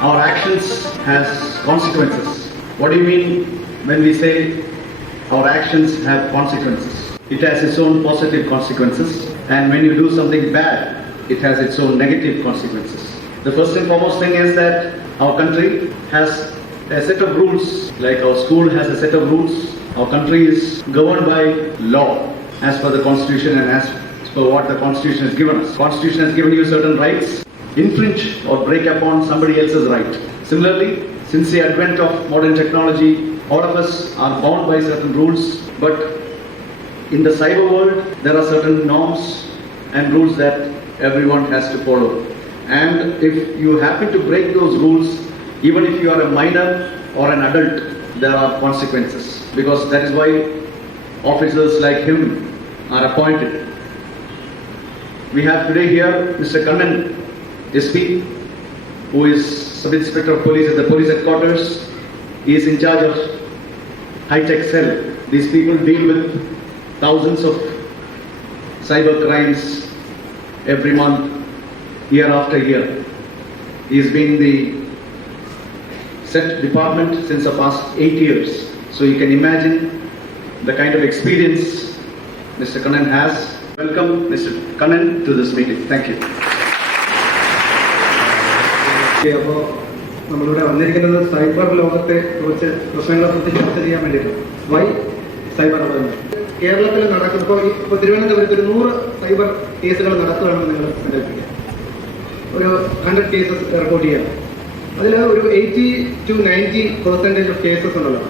our actions has consequences. What do you mean when we say our actions have consequences? It has its own positive consequences, and when you do something bad, it has its own negative consequences. The first and foremost thing is that our country has a set of rules, like our school has a set of rules. Our country is governed by law as per the Constitution and as per what the Constitution has given us. Constitution has given you certain rights. Infringe or break upon somebody else's right. Similarly, since the advent of modern technology, all of us are bound by certain rules, but in the cyber world, there are certain norms and rules that everyone has to follow. And if you happen to break those rules, even if you are a minor or an adult, there are consequences. Because that is why officers like him are appointed. We have today here Mr. Kannan, SP, who is Sub-Inspector of Police at the Police Headquarters. He is in charge of high-tech cell. These people deal with thousands of cyber crimes every month, year after year. He has been in the set department since the past 8 years. So you can imagine the kind of experience Mr. Kannan has. Welcome Mr. Kannan to this meeting. Thank you. അപ്പോൾ നമ്മളിവിടെ വന്നിരിക്കുന്നത് cyber ലോകത്തെ കുറച്ച് പ്രശ്നങ്ങളെക്കുറിച്ച് ചർച്ച ചെയ്യാൻ വേണ്ടിയിട്ട്. Y cyber അപകടം കേരളത്തിൽ നടക്കും. ഇപ്പോൾ തിരുവനന്തപുരത്ത് ഒരു 100 സൈബർ കേസുകൾ നടക്കുകയാണെന്ന് നിങ്ങൾ സങ്കല്പിക്കുക. ഒരു 100 കേസസ് റിപ്പോർട്ട് ചെയ്യാം. അതിൽ ഒരു 80 to 90% ഓഫ് കേസസ് ഉണ്ടല്ലോ,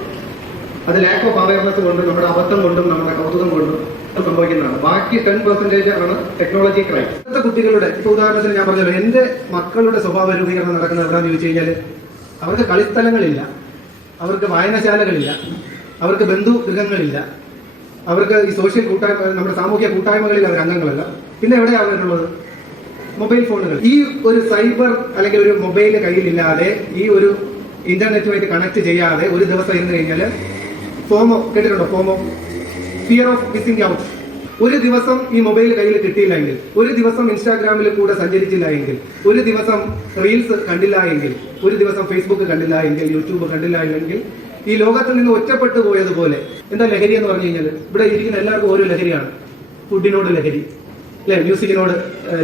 അത് ലാക്ക് ഓഫ് അവയർനെസ് കൊണ്ടും നമ്മുടെ അബദ്ധം കൊണ്ടും നമ്മുടെ കൗതുകം കൊണ്ടും സംഭവിക്കുന്നതാണ്. ബാക്കി 10% ആണ് ടെക്നോളജി ക്രൈം. ഇന്നത്തെ കുട്ടികളുടെ ഇപ്പോൾ ഉദാഹരണത്തിന് ഞാൻ പറഞ്ഞല്ലോ, എൻ്റെ മക്കളുടെ സ്വഭാവ രൂപീകരണം നടക്കുന്നത് എവിടെയാണെന്ന് ചോദിച്ചു കഴിഞ്ഞാൽ, അവർക്ക് കളിസ്ഥലങ്ങളില്ല, അവർക്ക് വായനശാലകളില്ല, അവർക്ക് ബന്ധുഗൃഹങ്ങളില്ല, അവർക്ക് ഈ സോഷ്യൽ കൂട്ടായ്മ, നമ്മുടെ സാമൂഹ്യ കൂട്ടായ്മകളിൽ അവർ അംഗങ്ങളല്ല. പിന്നെ എവിടെയാണ് അവരുള്ളത്? മൊബൈൽ ഫോണുകൾ. ഈ ഒരു സൈബർ അല്ലെങ്കിൽ ഒരു മൊബൈൽ കയ്യിലില്ലാതെ, ഈ ഒരു ഇന്റർനെറ്റുമായിട്ട് കണക്ട് ചെയ്യാതെ ഒരു ദിവസം ഇരുന്ന് കഴിഞ്ഞാൽ ഫോമോ കേട്ടിട്ടുണ്ടോ? ഫോമോ, ഫിയർ ഓഫ് മിസ്സിംഗ് ഔട്ട്. ഒരു ദിവസം ഈ മൊബൈൽ കയ്യിൽ കിട്ടിയില്ല എങ്കിൽ, ഒരു ദിവസം ഇൻസ്റ്റാഗ്രാമിൽ കൂടെ സഞ്ചരിച്ചില്ല എങ്കിൽ, ഒരു ദിവസം റീൽസ് കണ്ടില്ല എങ്കിൽ, ഒരു ദിവസം ഫേസ്ബുക്ക് കണ്ടില്ല എങ്കിൽ, യൂട്യൂബ് കണ്ടില്ല എങ്കിൽ, ഈ ലോകത്തിൽ നിന്ന് ഒറ്റപ്പെട്ടു പോയതുപോലെ. എന്താ ലഹരി എന്ന് പറഞ്ഞു കഴിഞ്ഞാൽ, ഇവിടെ ഇരിക്കുന്ന എല്ലാവർക്കും ഓരോ ലഹരിയാണ്. ഫുഡിനോട് ലഹരി, അല്ലെ? മ്യൂസിക്കിനോട്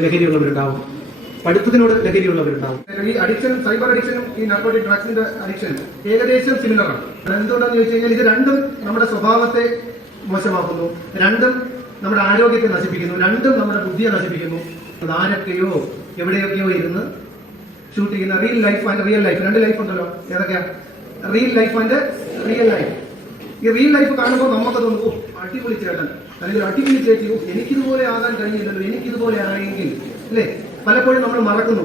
ലഹരിയുള്ളവരുണ്ടാവും, പഠിത്തത്തിനോട് ലഹരിയുള്ളവരുണ്ടാവും. ഈ അഡിക്ഷൻ, സൈബർ അഡിക്ഷനും ഈ നാർക്കോട്ടിക് ഡ്രഗ്സിന്റെ അഡിക്ഷനും ഏകദേശം സിമിലറാണ്. എന്തുകൊണ്ടാന്ന് ചോദിച്ചു കഴിഞ്ഞാൽ, ഇത് രണ്ടും നമ്മുടെ സ്വഭാവത്തെ മോശമാക്കുന്നു, രണ്ടും നമ്മുടെ ആരോഗ്യത്തെ നശിപ്പിക്കുന്നു, രണ്ടും നമ്മുടെ ബുദ്ധിയെ നശിപ്പിക്കുന്നു. ആരൊക്കെയോ എവിടെയൊക്കെയോ ഇരുന്ന് ഷൂട്ട് ചെയ്യുന്ന real life and real life, 2 life ഉണ്ടല്ലോ. ഏതൊക്കെയാ? Real life and real life. ഈ റിയൽ ലൈഫ് കാണുമ്പോൾ നമുക്ക് തോന്നും, അടിപൊളി ചേട്ടൻ അല്ലെങ്കിൽ അടിപൊളി ചേച്ചി, എനിക്കിതുപോലെ ആകാൻ കഴിയില്ലല്ലോ, എനിക്കിതുപോലെ ആയെങ്കിൽ, അല്ലേ? പലപ്പോഴും നമ്മൾ മറക്കുന്നു.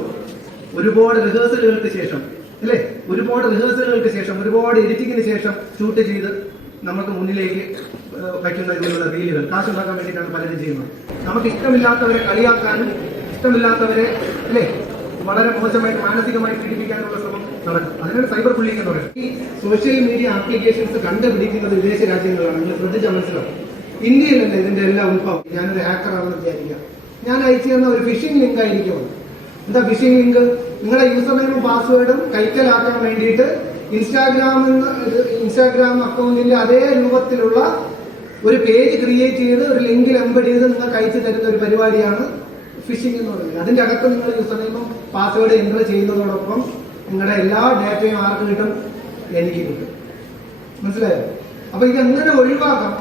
ഒരുപാട് റിഹേഴ്സലുകൾക്ക് ശേഷം, അല്ലേ, ഒരുപാട് എഡിറ്റിങ്ങിന് ശേഷം ഷൂട്ട് ചെയ്ത് നമുക്ക് മുന്നിലേക്ക് വയ്ക്കുന്ന ഇതുപോലുള്ള റീലുകൾ കാശുണ്ടാക്കാൻ വേണ്ടിയിട്ടാണ് പലരും ചെയ്യുന്നത്. നമുക്ക് ഇഷ്ടമില്ലാത്തവരെ കളിയാക്കാനും, ഇഷ്ടമില്ലാത്തവരെ, അല്ലേ, വളരെ മോശമായിട്ട് മാനസികമായി പീഡിപ്പിക്കാനുള്ള ശ്രമം നടക്കും. അതിനാണ് സൈബർ ബുള്ളിംഗ് എന്ന് പറയുന്നത്. ഈ സോഷ്യൽ മീഡിയ ആപ്ലിക്കേഷൻസ് കണ്ടുപിടിക്കുന്നത് വിദേശ രാജ്യങ്ങളാണ്. നിങ്ങൾ ശ്രദ്ധിച്ചാൽ മനസ്സിലാവും. ഇന്ത്യയിലല്ല ഇതിന്റെ എല്ലാ ഉത്ഭവം. ഞാനൊരു ഹാക്കറാണെന്ന് വിചാരിക്കുക, ഞാൻ അയച്ചു തന്ന ഒരു ഫിഷിംഗ് ലിങ്ക് ആയിരിക്കും. എന്താ ഫിഷിംഗ് ലിങ്ക്? നിങ്ങളുടെ യൂസർ നെയിമും പാസ്വേഡും കൈക്കലാക്കാൻ വേണ്ടിയിട്ട് ഇൻസ്റ്റാഗ്രാം അക്കൗണ്ടിന്റെ അതേ രൂപത്തിലുള്ള ഒരു പേജ് ക്രിയേറ്റ് ചെയ്ത് ഒരു ലിങ്കിൽ എംബഡ് ചെയ്ത് നിങ്ങൾക്ക് അയച്ചു തരുന്ന ഒരു പരിപാടിയാണ് ഫിഷിംഗ് എന്ന് പറയുന്നത്. അതിന്റെ അകത്ത് നിങ്ങൾ യൂസർ നെയിമും പാസ്വേഡ് എൻ്റർ ചെയ്യുന്നതോടൊപ്പം നിങ്ങളുടെ എല്ലാ ഡാറ്റയും ആർക്ക് കിട്ടും? എനിക്ക് കിട്ടും. മനസ്സിലായോ? അപ്പൊ ഇത് എങ്ങനെ ഒഴിവാക്കാം?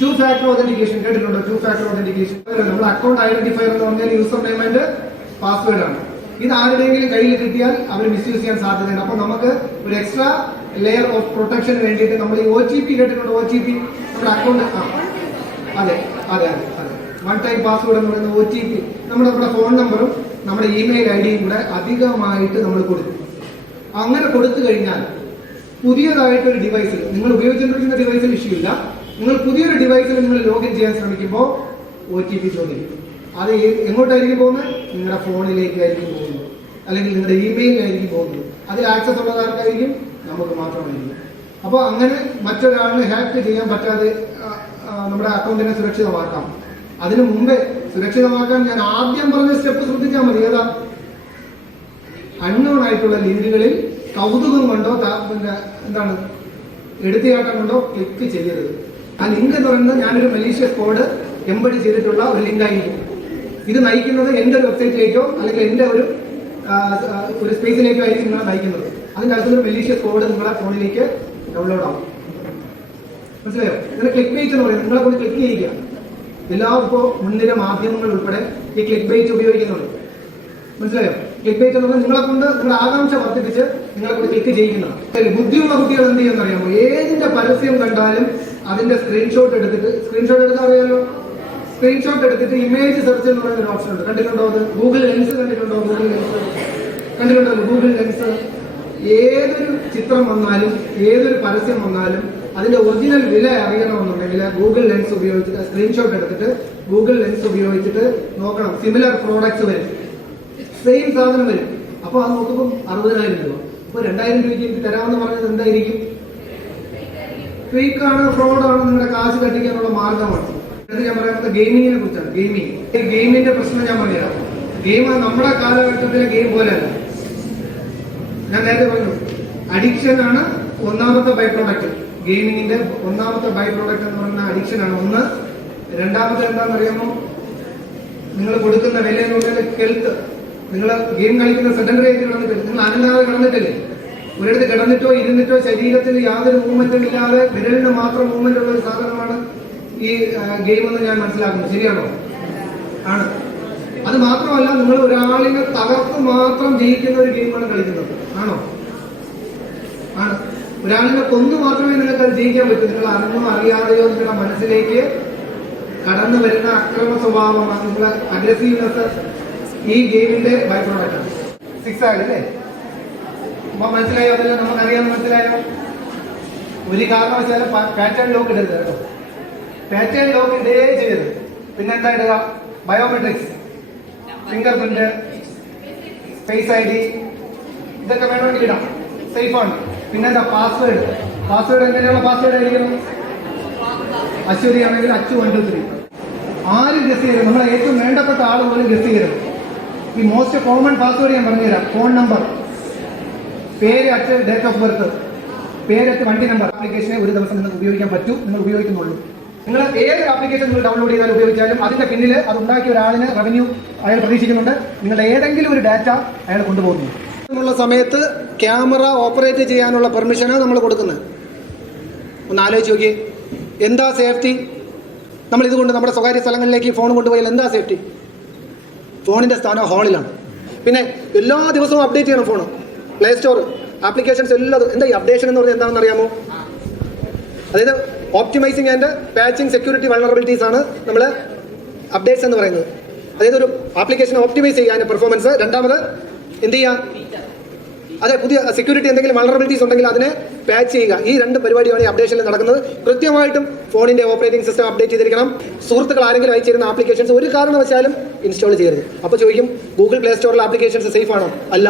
2 factor authentication കേട്ടിട്ടുണ്ടോ? 2 factor authentication നമ്മുടെ അക്കൗണ്ട് ഐഡന്റിഫയർ എന്ന് പറഞ്ഞാൽ യൂസർ നെയിം ആൻഡ് പാസ്വേഡ് ആണ്. ഇത് ആരുടെയെങ്കിലും കയ്യിൽ കിട്ടിയാൽ അവർ മിസ്യൂസ് ചെയ്യാൻ സാധ്യതയുണ്ട്. അപ്പൊ നമുക്ക് ഒരു എക്സ്ട്രാ ലെയർ ഓഫ് പ്രൊട്ടക്ഷൻ വേണ്ടിയിട്ട് നമ്മൾ ഈ OTP കേട്ടിട്ടുണ്ടോ? OTP നമ്മുടെ അക്കൗണ്ട്, അതെ, 1 time പാസ്വേഡ് എന്ന് പറയുന്ന OTP നമ്മുടെ ഫോൺ നമ്പറും നമ്മുടെ ഇമെയിൽ ഐഡിയും കൂടെ അധികമായിട്ട് നമ്മൾ കൊടുക്കും. അങ്ങനെ കൊടുത്തു കഴിഞ്ഞാൽ പുതിയതായിട്ടൊരു ഡിവൈസിൽ, നിങ്ങൾ ഉപയോഗിച്ചുകൊണ്ടിരിക്കുന്ന ഡിവൈസിൽ ഇഷ്യൂ ഇല്ല, നിങ്ങൾ പുതിയൊരു ഡിവൈസിൽ നിങ്ങൾ ലോഗിൻ ചെയ്യാൻ ശ്രമിക്കുമ്പോൾ OTP ചോദിക്കും. അത് എങ്ങോട്ടായിരിക്കും പോകുന്നത്? നിങ്ങളുടെ ഫോണിലേക്കായിരിക്കും പോകുന്നത്, അല്ലെങ്കിൽ നിങ്ങളുടെ ഇമെയിലിലായിരിക്കും പോകുന്നത്. അതിൽ ആക്സസ് ഉള്ളതാർക്കായിരിക്കും? നമുക്ക് മാത്രമായിരിക്കും. അപ്പോൾ അങ്ങനെ മറ്റൊരാളിനെ ഹാക്ക് ചെയ്യാൻ പറ്റാതെ നമ്മുടെ അക്കൗണ്ടിനെ സുരക്ഷിതമാക്കാം. അതിനു മുമ്പേ സുരക്ഷിതമാക്കാൻ ഞാൻ ആദ്യം പറഞ്ഞ സ്റ്റെപ്പ് ശ്രദ്ധിച്ചാൽ മതി. ഏതാ? അൺനോൺ ആയിട്ടുള്ള ലിങ്കുകളിൽ കൗതുകം കൊണ്ടോ എന്താണ് എടുത്തുകാട്ടം കൊണ്ടോ ക്ലിക്ക് ചെയ്യരുത്. ആ ലിങ്ക് എന്ന് പറയുന്നത് ഞാനൊരു മലീഷ്യസ് കോഡ് എംബഡ് ചെയ്തിട്ടുള്ള ഒരു ലിങ്ക് ആയിരിക്കും. ഇത് നയിക്കുന്നത് എൻ്റെ ഒരു വെബ്സൈറ്റിലേക്കോ അല്ലെങ്കിൽ എൻ്റെ ഒരു സ്പേസിലേക്കോ ആയിരിക്കും നിങ്ങളെ നയിക്കുന്നത്. അതിൻ്റെ അകത്തൊരു മലീഷ്യസ് കോഡ് നിങ്ങളുടെ ഫോണിലേക്ക് ഡൗൺലോഡ് ആവും. മനസ്സിലായോ? ഇതിന് ക്ലിക്ക് ബേറ്റ് എന്ന് പറയുന്നത് നിങ്ങളെ കൊണ്ട് ക്ലിക്ക് ചെയ്യിക്കുക. എല്ലാവർക്കും ഇപ്പോൾ മുൻനിര മാധ്യമങ്ങൾ ഉൾപ്പെടെ ഈ ക്ലിക്ക് ബേറ്റ് ഉപയോഗിക്കുന്നുണ്ട്. മനസ്സിലായോ? ക്ലിക്ക് ബേറ്റ് എന്ന് പറഞ്ഞാൽ നിങ്ങളെ കൊണ്ട് നിങ്ങളുടെ ആകാംക്ഷ വർദ്ധിപ്പിച്ച് നിങ്ങളെ കൊണ്ട് ക്ലിക്ക് ചെയ്യിക്കുന്നതാണ്. ബുദ്ധിയുള്ള കുട്ടികൾ എന്ത് ചെയ്യുമെന്ന് അറിയാമോ? ഏതിന്റെ പരസ്യം കണ്ടാലും അതിന്റെ സ്ക്രീൻഷോട്ട് എടുക്കാൻ അറിയാലോ. സ്ക്രീൻഷോട്ട് എടുത്തിട്ട് ഇമേജ് സെർച്ച് എന്ന് പറയുന്ന ഒരു ഓപ്ഷൻ ഉണ്ട്. കണ്ടിട്ടുണ്ടോ? അത് ഗൂഗിൾ ലെൻസ് കണ്ടിട്ടുണ്ടോ? ഗൂഗിൾ ലെൻസ് ഏതൊരു ചിത്രം വന്നാലും ഏതൊരു പരസ്യം വന്നാലും അതിന്റെ ഒറിജിനൽ വില അറിയണമെന്നുണ്ടെങ്കിൽ ഗൂഗിൾ ലെൻസ് ഉപയോഗിച്ചിട്ട് സ്ക്രീൻഷോട്ട് എടുത്തിട്ട് ഗൂഗിൾ ലെൻസ് ഉപയോഗിച്ചിട്ട് നോക്കണം. സിമിലർ പ്രോഡക്ട്സ് വരും, സെയിം സാധനം വരും. അപ്പോൾ അത് നോക്കുമ്പോൾ 60,000 രൂപ. അപ്പോൾ 2,000 രൂപയ്ക്ക് എനിക്ക് തരാമെന്ന് പറഞ്ഞത് എന്തായിരിക്കും? ഫേക്കാണ്, ഫ്രോഡാണ്, നിങ്ങളുടെ കാശ് കട്ടിക്കാനുള്ള മാർഗമാണ്. അത് ഞാൻ പറയുന്നത് ഗെയിമിങ്ങിനെ കുറിച്ചാണ്. ഗെയിമിന്റെ പ്രശ്നം ഞാൻ പറഞ്ഞുതരാം. ഗെയിം നമ്മുടെ കാലഘട്ടത്തിലെ ഗെയിം പോലെയല്ല. ഞാൻ നേരത്തെ പറഞ്ഞു, അഡിക്ഷൻ ആണ് ഒന്നാമത്തെ ബൈ പ്രോഡക്റ്റ്. ഗെയിമിങ്ങിന്റെ ഒന്നാമത്തെ ബൈ പ്രോഡക്റ്റ് എന്ന് പറയുന്ന അഡിക്ഷൻ ആണ് ഒന്ന്. രണ്ടാമത്തെ എന്താണെന്ന് അറിയാമോ? നിങ്ങൾ കൊടുക്കുന്ന വില എന്ന് പറയുന്നത് ഹെൽത്ത്. നിങ്ങൾ ഗെയിം കളിക്കുന്ന സെഡൻഡറി ആയിട്ട് കിടന്നിട്ടില്ല, നിങ്ങൾ അനങ്ങാതെ കിടന്നിട്ടില്ലേ? ഒരിടത്ത് കിടന്നിട്ടോ ഇരുന്നിട്ടോ ശരീരത്തിൽ യാതൊരു മൂവ്മെന്റും ഇല്ലാതെ വിരലിന് മാത്രം മൂവ്മെന്റ് ഉള്ള ഒരു സാധനമാണ് ഈ ഗെയിം എന്ന് ഞാൻ മനസ്സിലാക്കുന്നു. ശരിയാണോ? ആണ്. അത് മാത്രമല്ല, നിങ്ങൾ ഒരാളിനെ തകർത്ത് മാത്രം ജയിക്കുന്ന ഒരു ഗെയിമാണ് കളിക്കുന്നത്. ആണോ? ആണ്. ഒരാളിനെ കൊന്നു മാത്രമേ നിങ്ങൾക്ക് അത് ജയിക്കാൻ പറ്റൂ. നിങ്ങൾ അറിഞ്ഞോ അറിയാതെയോ നിങ്ങളുടെ മനസ്സിലേക്ക് കടന്നു വരുന്ന അക്രമ സ്വഭാവമാണ്, നിങ്ങളുടെ അഗ്രസീവ്നെസ് ഈ ഗെയിമിന്റെ ബൈ പ്രോഡക്റ്റ് ആണ്. 6 ആയില്ലേ? അപ്പൊ മനസ്സിലായോ? അതെല്ലാം നമുക്കറിയാൻ മനസ്സിലായോ? ഒരു കാരണവശാലും പാറ്റേൺ ലോക്ക് ഇടരുത് കേട്ടോ. പാറ്റേൺ ലോക്ക് ഇടേ ചെയ്യരുത്. പിന്നെന്താ ഇടുക? Biometrics, finger print, face ID, ഇതൊക്കെ വേണമെങ്കിൽ ഇടാം, സേഫാണ്. പിന്നെന്താ? പാസ്വേഡ് എങ്ങനെയുള്ള പാസ്വേഡ് ആയിരിക്കണം? അശ്വതി ആണെങ്കിൽ അച്ചു 1 2 3. ആരും ഗസ് ചെയ്യരുത്. നമ്മളെ ഏറ്റവും വേണ്ടപ്പെട്ട ആൾ പോലും ഗസ് ചെയ്യരുത്. ഈ മോസ്റ്റ് കോമൺ പാസ്വേഡ് ഞാൻ പറഞ്ഞുതരാം. ഫോൺ നമ്പർ, പേര് അറ്റ് ഡേറ്റ് ഓഫ് ബർത്ത്, പേര് അറ്റ് വണ്ടി നമ്പർ. ആപ്ലിക്കേഷനെ ഒരു ദിവസം നിങ്ങൾക്ക് ഉപയോഗിക്കാൻ പറ്റൂ, നിങ്ങൾ ഉപയോഗിക്കുന്നുള്ളൂ. നിങ്ങൾ ഏതൊരു ആപ്ലിക്കേഷൻ നിങ്ങൾ ഡൗൺലോഡ് ചെയ്താൽ ഉപയോഗിച്ചാലും അതിന്റെ പിന്നിൽ അത് ഉണ്ടാക്കിയ ഒരാളിന് റവന്യൂ അയാൾ പ്രതീക്ഷിക്കുന്നുണ്ട്. നിങ്ങളുടെ ഏതെങ്കിലും ഒരു ഡാറ്റ അയാൾ കൊണ്ടുപോകുന്നു. എന്നുള്ള സമയത്ത് ക്യാമറ ഓപ്പറേറ്റ് ചെയ്യാനുള്ള പെർമിഷനാണ് നമ്മൾ കൊടുക്കുന്നത്. ഒന്ന് ആലോചിച്ച് നോക്കിയേ, എന്താ സേഫ്റ്റി? നമ്മൾ ഇതുകൊണ്ട് നമ്മുടെ സ്വകാര്യ സ്ഥലങ്ങളിലേക്ക് ഫോൺ കൊണ്ടുപോയാൽ എന്താ സേഫ്റ്റി? ഫോണിന്റെ സ്ഥാനം ഹാളിലാണ്. പിന്നെ എല്ലാ ദിവസവും അപ്ഡേറ്റ് ചെയ്യണം ഫോൺ. പ്ലേ സ്റ്റോർ ആപ്ലിക്കേഷൻസ് എല്ലാം. എന്താ ഈ അപ്ഡേഷൻ എന്ന് പറഞ്ഞാൽ എന്താണെന്ന് അറിയാമോ? അതായത് optimising and patching security vulnerabilities ആണ് നമ്മൾ അപ്ഡേറ്റ്സ് എന്ന് പറയുന്നത്. അതായത് ഒരു ആപ്ലിക്കേഷൻ ഓപ്റ്റിമൈസ് ചെയ്യുക അതിന്റെ പെർഫോമൻസ്. രണ്ടാമത് എന്ത് ചെയ്യുക? അതെ, പുതിയ സെക്യൂരിറ്റി എന്തെങ്കിലും വൾണറബിലിറ്റീസ് ഉണ്ടെങ്കിൽ അതിനെ പാച്ച് ചെയ്യുക. ഈ 2 പരിപാടിയാണ് ഈ അപ്ഡേഷനിൽ നടക്കുന്നത്. കൃത്യമായിട്ടും ഫോണിന്റെ ഓപ്പറേറ്റിംഗ് സിസ്റ്റം അപ്ഡേറ്റ് ചെയ്തിരിക്കണം. സുഹൃത്തുക്കൾ ആരെങ്കിലും അയച്ചിരുന്ന ആപ്ലിക്കേഷൻസ് ഒരു കാരണവശാലും ഇൻസ്റ്റാൾ ചെയ്യരുത്. അപ്പോൾ ചോദിക്കും, ഗൂഗിൾ പ്ലേ സ്റ്റോറിലെ ആപ്ലിക്കേഷൻസ് സേഫ് ആണോ? അല്ല.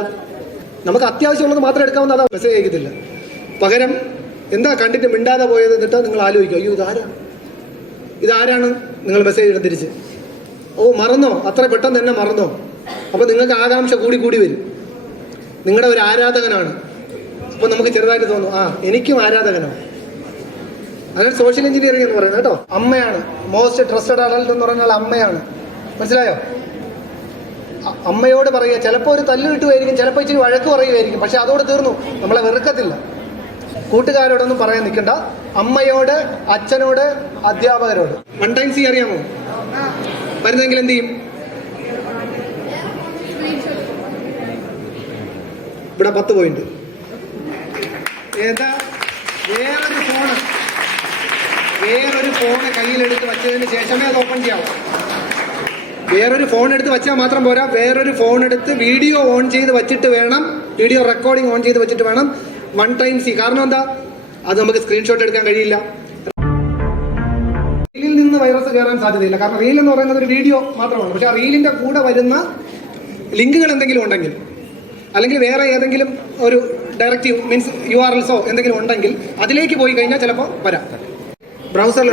നമുക്ക് അത്യാവശ്യമുള്ളത് മാത്രം എടുക്കാവുന്ന, അതാ മെസ്സേജ് അയക്കത്തില്ല. പകരം എന്താ കണ്ടിട്ട് മിണ്ടാതെ പോയത് എന്നിട്ട് നിങ്ങൾ ആലോചിക്കുക, അയ്യോ ഇതാരാണ് നിങ്ങൾ മെസ്സേജ് ഇടും തിരിച്ച്. മറന്നോ? അത്ര പെട്ടെന്ന് തന്നെ മറന്നോ? അപ്പോൾ നിങ്ങൾക്ക് ആകാംക്ഷ കൂടി വരും. നിങ്ങളുടെ ഒരു ആരാധകനാണ്. അപ്പോൾ നമുക്ക് ചെറുതായിട്ട് തോന്നും, എനിക്കും ആരാധകനാണ്. അതാണ് സോഷ്യൽ എഞ്ചിനീയറിംഗ് എന്ന് പറയുന്നത് കേട്ടോ. അമ്മയാണ് മോസ്റ്റ് ട്രസ്റ്റഡ് അഡൽട്ട് എന്ന് പറഞ്ഞാൽ അമ്മയാണ്. മനസ്സിലായോ? അമ്മയോട് പറയുക. ചിലപ്പോൾ ഒരു തല്ല് കിട്ടുമായിരിക്കും, ചിലപ്പോൾ ഇച്ചിരി വഴക്ക് പറയുമായിരിക്കും, പക്ഷെ അതോട് തീർന്നു. നമ്മളെ വെറുക്കത്തില്ല. കൂട്ടുകാരോടൊന്നും പറയാൻ നിൽക്കണ്ട. അമ്മയോട്, അച്ഛനോട്, അധ്യാപകരോട്. 1 ടൈം C അറിയാമോ? വരുന്നെങ്കിൽ എന്ത് ചെയ്യും? ഇവിടെ 10 പോയിന്റ്. ഏതാ? വേറൊരു ഫോണ് കയ്യിലെടുത്ത് വെച്ചതിന് ശേഷമേ അത് ഓപ്പൺ ചെയ്യാവൂ. വേറൊരു ഫോൺ എടുത്ത് വെച്ചാൽ മാത്രം പോരാ, വേറൊരു ഫോൺ എടുത്ത് വീഡിയോ ഓൺ ചെയ്ത് വെച്ചിട്ട് വേണം, വീഡിയോ റെക്കോർഡിംഗ് ഓൺ ചെയ്ത് വെച്ചിട്ട് വേണം 1 ടൈം C. കാരണം എന്താ? അത് നമുക്ക് സ്ക്രീൻഷോട്ട് എടുക്കാൻ കഴിയില്ല. റീലിൽ നിന്ന് വൈറസ് കയറാൻ സാധ്യതയില്ല. കാരണം റീൽ എന്ന് പറയുന്നത് ഒരു വീഡിയോ മാത്രമാണ്. പക്ഷെ ആ റീലിന്റെ കൂടെ വരുന്ന ലിങ്കുകൾ എന്തെങ്കിലും ഉണ്ടെങ്കിൽ, അല്ലെങ്കിൽ വേറെ ഏതെങ്കിലും ഒരു ഡയറക്റ്റീവ് മീൻസ് URLസോ എന്തെങ്കിലും ഉണ്ടെങ്കിൽ അതിലേക്ക് പോയി കഴിഞ്ഞാൽ ചിലപ്പോൾ വരാം. ബ്രൗസറിൽ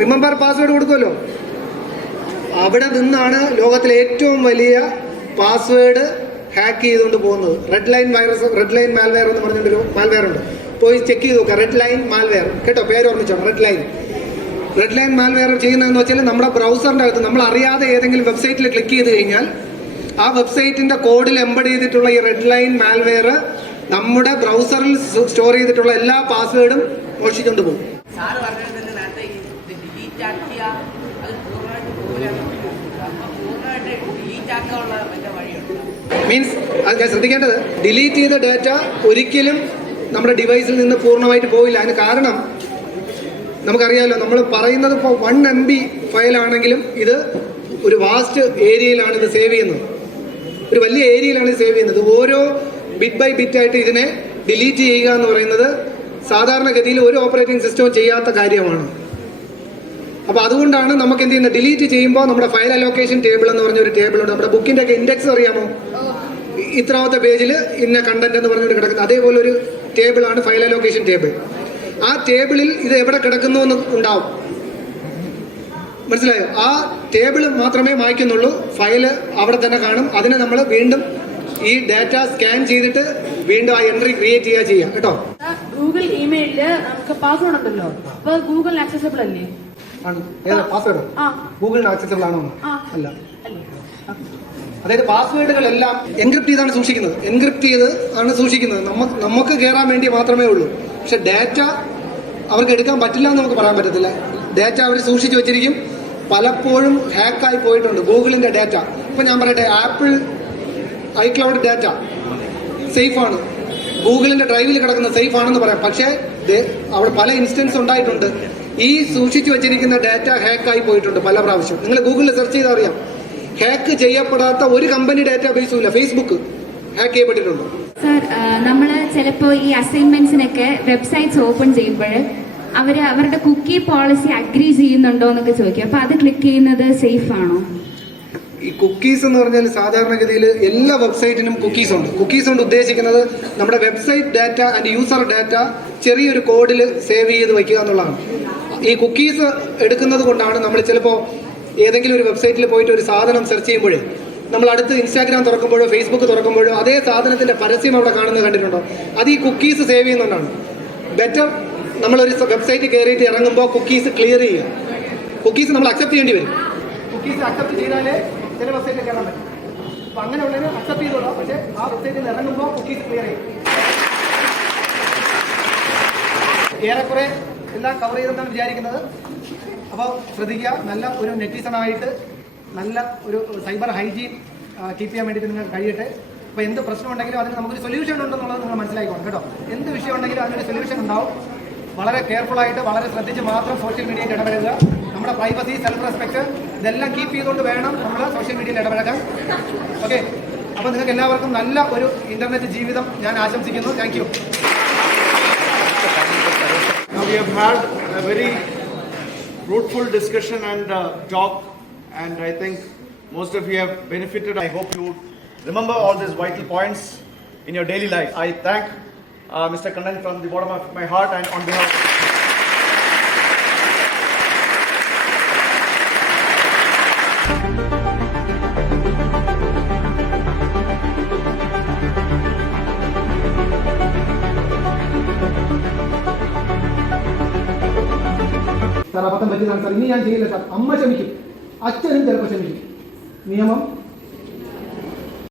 റിമെമ്പർ പാസ്വേഡ് കൊടുക്കുമല്ലോ, അവിടെ നിന്നാണ് ലോകത്തിലെ ഏറ്റവും വലിയ പാസ്വേഡ് ഹാക്ക് ചെയ്തുകൊണ്ട് പോകുന്നത്. Red line virus, red line malware എന്ന് പറഞ്ഞിട്ടൊരു മാൽവെയർ ഉണ്ട്. പോയി ചെക്ക് ചെയ്ത് നോക്കുക. റെഡ് ലൈൻ മാൽവെയർ കേട്ടോ, പേര് ഓർമ്മിച്ചോ, റെഡ് ലൈൻ മാൽവെയർ ചെയ്യുന്നതെന്ന് വെച്ചാൽ നമ്മുടെ ബ്രൗസറിൻ്റെ അകത്ത് നമ്മൾ അറിയാതെ ഏതെങ്കിലും വെബ്സൈറ്റിൽ ക്ലിക്ക് ചെയ്ത് കഴിഞ്ഞാൽ ആ വെബ്സൈറ്റിൻ്റെ കോഡിൽ എംബഡ് ചെയ്തിട്ടുള്ള ഈ റെഡ് ലൈൻ മാൽവെയർ നമ്മുടെ ബ്രൗസറിൽ സ്റ്റോർ ചെയ്തിട്ടുള്ള എല്ലാ പാസ്വേഡും മോഷിച്ചുകൊണ്ട് പോകും. മീൻസ് അത് ഞാൻ ശ്രദ്ധിക്കേണ്ടത്, ഡിലീറ്റ് ചെയ്ത ഡാറ്റ ഒരിക്കലും നമ്മുടെ ഡിവൈസിൽ നിന്ന് പൂർണ്ണമായിട്ട് പോയില്ല. അതിന് കാരണം നമുക്കറിയാമല്ലോ, നമ്മൾ പറയുന്നത് ഇപ്പോൾ 1 MB ഫയലാണെങ്കിലും ഇത് ഒരു വാസ്റ്റ് ഏരിയയിലാണ് ഇത് സേവ് ചെയ്യുന്നത്, ഒരു വലിയ ഏരിയയിലാണ് ഇത് സേവ് ചെയ്യുന്നത്. ഓരോ ബിറ്റ് ബൈ ബിറ്റ് ആയിട്ട് ഇതിനെ ഡിലീറ്റ് ചെയ്യുക എന്ന് പറയുന്നത് സാധാരണഗതിയിൽ ഒരു ഓപ്പറേറ്റിംഗ് സിസ്റ്റവും ചെയ്യാത്ത കാര്യമാണ്. അപ്പോൾ അതുകൊണ്ടാണ് നമുക്ക് എന്ത് ചെയ്യുന്നത്, ഡിലീറ്റ് ചെയ്യുമ്പോൾ നമ്മുടെ ഫയൽ അലോക്കേഷൻ ടേബിൾ എന്ന് പറഞ്ഞ ഒരു ടേബിൾ ഉണ്ട്. നമ്മുടെ ബുക്കിൻ്റെ ഒക്കെ ഇൻഡെക്സ് അറിയാമോ, ഇത്രാമത്തെ പേജിൽ ഇന്ന കണ്ടന്റ് എന്ന് പറഞ്ഞിട്ട് കിടക്കുന്നത്, അതേപോലെ ഒരു ടേബിളാണ് ഫയൽ അലോക്കേഷൻ ടേബിൾ. ആ ടേബിളിൽ ഇത് എവിടെ കിടക്കുന്നു എന്ന് ഉണ്ടാവും, മനസ്സിലായോ? ആ ടേബിൾ മാത്രമേ മായ്ക്കുന്നുള്ളൂ, ഫയൽ അവിടെ തന്നെ കാണും. അതിനെ നമ്മൾ വീണ്ടും ഈ ഡാറ്റ സ്കാൻ ചെയ്തിട്ട് വീണ്ടും ആ എൻട്രി ക്രിയേറ്റ് ചെയ്യുക കേട്ടോ. ഗൂഗിൾ ഇമെയിലില് നമുക്ക് പാസ്വേഡ് ഉണ്ടല്ലോ, അപ്പൊ ഗൂഗിളിന് ആക്സസിബിൾ അല്ലേ? പാസ്വേഡ് ഗൂഗിളിന് ആക്സസിബിൾ ആണോ? അല്ല. അതായത് പാസ്വേഡുകളെല്ലാം എൻക്രിപ്റ്റ് ചെയ്താണ് സൂക്ഷിക്കുന്നത്, എൻക്രിപ്റ്റ് ചെയ്ത് ആണ് സൂക്ഷിക്കുന്നത്. നമുക്ക് കയറാൻ വേണ്ടി മാത്രമേ ഉള്ളൂ. പക്ഷെ ഡാറ്റ അവർക്ക് എടുക്കാൻ പറ്റില്ല എന്ന് നമുക്ക് പറയാൻ പറ്റത്തില്ല. ഡാറ്റ അവർ സൂക്ഷിച്ചു വെച്ചിരിക്കും. പലപ്പോഴും ഹാക്കായി പോയിട്ടുണ്ട് ഗൂഗിളിൻ്റെ ഡാറ്റ. ഇപ്പം ഞാൻ പറയട്ടെ, ആപ്പിൾ ഐക്ലൗഡ് ഡാറ്റ സേഫാണ്, ഗൂഗിളിൻ്റെ ഡ്രൈവിൽ കിടക്കുന്ന സേഫ് ആണെന്ന് പറയാം. പക്ഷേ അവിടെ പല ഇൻസ്റ്റൻസ് ഉണ്ടായിട്ടുണ്ട്, ഈ സൂക്ഷിച്ചു വെച്ചിരിക്കുന്ന ഡാറ്റ ഹാക്കായി പോയിട്ടുണ്ട് പല പ്രാവശ്യം. നിങ്ങൾ ഗൂഗിളിൽ സെർച്ച് ചെയ്താൽ അറിയാം, ഹാക്ക് ചെയ്യപ്പെടാത്ത ഒരു കമ്പനി ഡാറ്റാ ബേസും ഇല്ല. ഫേസ്ബുക്ക് ഹാക്ക് ചെയ്യപ്പെട്ടിട്ടുണ്ട്. സർ, നമ്മൾ ചിലപ്പോൾ ഈ അസൈൻമെന്റ്സിനൊക്കെ വെബ്സൈറ്റ്സ് ഓപ്പൺ ചെയ്യുമ്പോൾ അവരുടെ കുക്കി പോളിസി അഗ്രി ചെയ്യുന്നുണ്ടോ എന്നൊക്കെ ചോദിക്കും. അപ്പോൾ അത് ക്ലിക്ക് ചെയ്യുന്നത് സേഫ് ആണോ? ഈ കുക്കീസ് എന്ന് പറഞ്ഞാൽ സാധാരണഗതിയിൽ എല്ലാ വെബ്സൈറ്റിനും കുക്കീസ് ഉണ്ട്. കുക്കീസ് കൊണ്ട് ഉദ്ദേശിക്കുന്നത് നമ്മുടെ website data and user data ചെറിയൊരു കോഡിൽ സേവ് ചെയ്ത് വയ്ക്കുക എന്നുള്ളതാണ്. ഈ കുക്കീസ് എടുക്കുന്നത് കൊണ്ടാണ് നമ്മൾ ചിലപ്പോൾ ഏതെങ്കിലും ഒരു വെബ്സൈറ്റിൽ പോയിട്ട് ഒരു സാധനം സെർച്ച് ചെയ്യുമ്പോൾ നമ്മൾ അടുത്ത് ഇൻസ്റ്റാഗ്രാം തുറക്കുമ്പോഴോ ഫേസ്ബുക്ക് തുറക്കുമ്പോഴോ അതേ സാധനത്തിൻ്റെ പരസ്യം അവിടെ കാണുന്നത് കണ്ടിട്ടുണ്ടോ? അത് ഈ കുക്കീസ് സേവ് ചെയ്യുന്നതുകൊണ്ടാണ്. ബെറ്റർ നമ്മളൊരു വെബ്സൈറ്റ് കയറിയിട്ട് ഇറങ്ങുമ്പോൾ കുക്കീസ് ക്ലിയർ ചെയ്യുക. കുക്കീസ് നമ്മൾ അക്സെപ്റ്റ് ചെയ്യേണ്ടി വരും. കുക്കീസ് അക്സെപ്റ്റ് ചെയ്താലേ ചില വെബ്സൈറ്റിൽ കയറാൻ പറ്റും. അപ്പം അങ്ങനെയുള്ളതിന് അക്സെപ്റ്റ് ചെയ്തോളാം, പക്ഷേ ആ വെബ്സൈറ്റിൽ ഇറങ്ങുമ്പോൾ കുക്കീസ് ക്ലിയർ ചെയ്യും. ഏറെക്കുറെ എല്ലാം കവർ ചെയ്തെന്നാണ് വിചാരിക്കുന്നത്. അപ്പോൾ ശ്രദ്ധിക്കുക, നല്ല ഒരു നെറ്റിസണായിട്ട് നല്ല ഒരു സൈബർ ഹൈജീൻ കീപ്പ് ചെയ്യാൻ വേണ്ടിയിട്ട് നിങ്ങൾക്ക് കഴിയട്ടെ. അപ്പോൾ എന്ത് പ്രശ്നം ഉണ്ടെങ്കിലും അതിന് നമുക്കൊരു സൊല്യൂഷൻ ഉണ്ടെന്നുള്ളത് നിങ്ങൾ മനസ്സിലാക്കണം കേട്ടോ. എന്ത് വിഷയം ഉണ്ടെങ്കിലും അതിനൊരു സൊല്യൂഷൻ ഉണ്ടാവും. വളരെ കെയർഫുള്ളായിട്ട് വളരെ ശ്രദ്ധിച്ച് മാത്രം സോഷ്യൽ മീഡിയയിൽ ഇടപെടുക. നമ്മുടെ പ്രൈവസി, സെൽഫ് റെസ്പെക്ട് ഇതെല്ലാം കീപ്പ് ചെയ്തുകൊണ്ട് വേണം നമ്മൾ സോഷ്യൽ മീഡിയയിൽ ഇടപെടാൻ. ഓക്കെ, അപ്പോൾ നിങ്ങൾക്ക് എല്ലാവർക്കും നല്ല ഒരു ഇൻ്റർനെറ്റ് ജീവിതം ഞാൻ ആശംസിക്കുന്നു. Thank you. Now we have had a very fruitful discussion and talk, and I think most of you have benefited. I hope you remember all these vital points in your daily life. I thank Mr. Kannan from the bottom of my heart and on behalf of sir അബദ്ധം പറ്റിയതാണ് sir, ഇനി ഞാൻ ചെയ്യില്ല sir. അമ്മ ക്ഷമിക്കും, അച്ഛനും ചിലപ്പോൾ ക്ഷമിക്കും. നിയമം